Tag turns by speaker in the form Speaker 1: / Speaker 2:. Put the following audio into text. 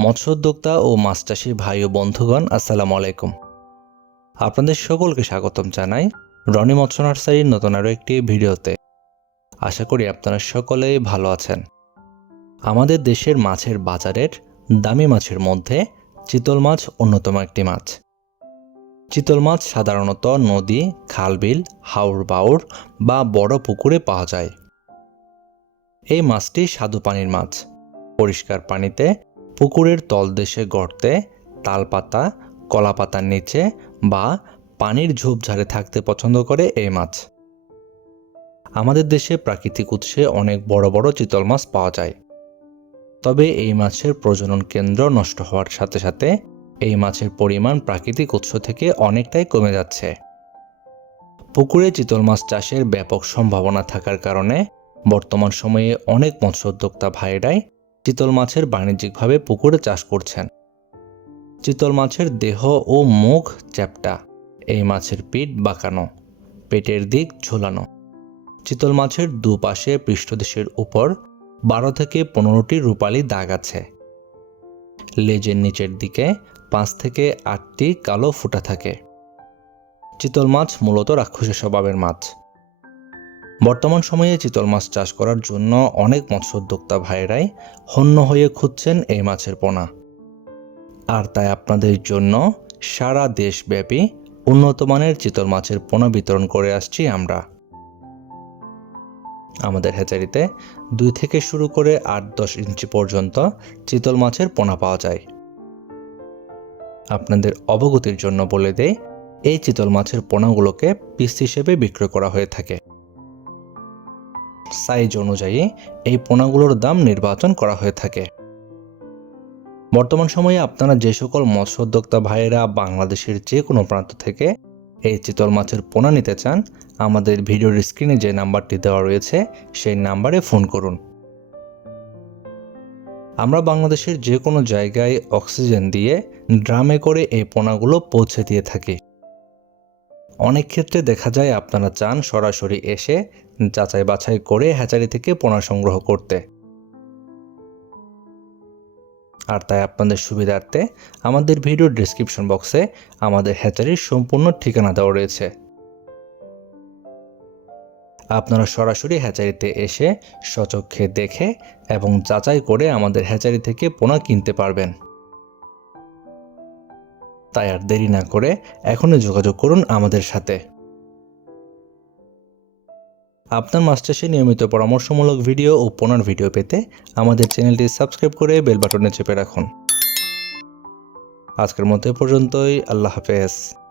Speaker 1: মৎস্য উদ্যোক্তা ও মাছ চাষি ভাই ও বন্ধুগণ, আসসালামু আলাইকুম। আপনাদের সকলকে স্বাগতম জানাই রনি মৎস্য নার্সারির নতুন আরও একটি ভিডিওতে। আশা করি আপনারা সকলেই ভালো আছেন। আমাদের দেশের মাছের বাজারের দামি মাছের মধ্যে চিতল মাছ অন্যতম একটি মাছ। চিতল মাছ সাধারণত নদী, খালবিল, হাওর বাউর বা বড় পুকুরে পাওয়া যায়। এই মাছটি স্বাদু পানির মাছ। পরিষ্কার পানিতে পুকুরের তলদেশে গর্তে তালপাতা কলাপাতার নিচে বা পানির ঝোপঝাড়ে থাকতে পছন্দ করে এই মাছ। আমাদের দেশে প্রাকৃতিক উৎসে অনেক বড় বড় চিতল মাছ পাওয়া যায়। তবে এই মাছের প্রজনন কেন্দ্র নষ্ট হওয়ার সাথে সাথে এই মাছের পরিমাণ প্রাকৃতিক উৎস থেকে অনেকটাই কমে যাচ্ছে। পুকুরে চিতল মাছ চাষের ব্যাপক সম্ভাবনা থাকার কারণে বর্তমান সময়ে অনেক মৎস্য উদ্যোক্তা ভাইরাই চিতল মাছের বাণিজ্যিকভাবে পুকুরে চাষ করছেন। চিতল মাছের দেহ ও মুখ চ্যাপ্টা, এই মাছের পিঠ বাঁকানো, পেটের দিক ঝোলানো। চিতল মাছের দুপাশে পৃষ্ঠদেশের উপর বারো থেকে পনেরোটি রূপালি দাগ আছে। লেজের নিচের দিকে পাঁচ থেকে আটটি কালো ফুটা থাকে। চিতল মাছ মূলত রাক্ষসী স্বভাবের মাছ। বর্তমান সময়ে চিতল মাছ চাষ করার জন্য অনেক মৎস্যোদ্যোক্তা ভাইরাই হন্য হয়ে খুঁজছেন এই মাছের পোনা। আর তাই আপনাদের জন্য সারা দেশব্যাপী উন্নত মানের চিতল মাছের পোনা বিতরণ করে আসছি আমরা। আমাদের হ্যাচারিতে দুই থেকে শুরু করে আট দশ ইঞ্চি পর্যন্ত চিতল মাছের পোনা পাওয়া যায়। আপনাদের অবগতির জন্য বলে দেয় এই চিতল মাছের পোনাগুলোকে পিস হিসেবে বিক্রয় করা হয়ে থাকে। সাইজ অনুযায়ী এই পোনাগুলোর দাম নির্বাচন করা হয়ে থাকে। বর্তমান সময়ে আপনারা যে সকল মৎস্য উদ্যোক্তা ভাইয়েরা বাংলাদেশের যে কোনো প্রান্ত থেকে এই চিতল মাছের পোনা নিতে চান, আমাদের ভিডিওর স্ক্রিনে যে নাম্বারটি দেওয়া রয়েছে, সেই নাম্বারে ফোন করুন। আমরা বাংলাদেশের যে কোনো জায়গায় অক্সিজেন দিয়ে ড্রামে করে এই পোনাগুলো পৌঁছে দিয়ে থাকি। অনেক ক্ষেত্রে দেখা যায় আপনারা চান সরাসরি এসে যাচাই বাছাই করে হ্যাচারি থেকে পোনা সংগ্রহ করতে। আর তাই আপনাদের সুবিধার্থে আমাদের ভিডিও ডিসক্রিপশন বক্সে আমাদের হ্যাচারির সম্পূর্ণ ঠিকানা দেওয়া রয়েছে। আপনারা সরাসরি হ্যাচারিতে এসে সচক্ষে দেখে এবং যাচাই করে আমাদের হ্যাচারি থেকে পোনা কিনতে পারবেন। তাই আর দেরি না করে এখনই যোগাযোগ করুন আমাদের সাথে। আপনার মাস্টার্সে নিয়মিত পরামর্শমূলক ভিডিও ও পোনার ভিডিও পেতে আমাদের চ্যানেলটি সাবস্ক্রাইব করে বেল বাটনে চেপে রাখুন। আজকের মতো পর্যন্তই, আল্লাহ হাফেজ।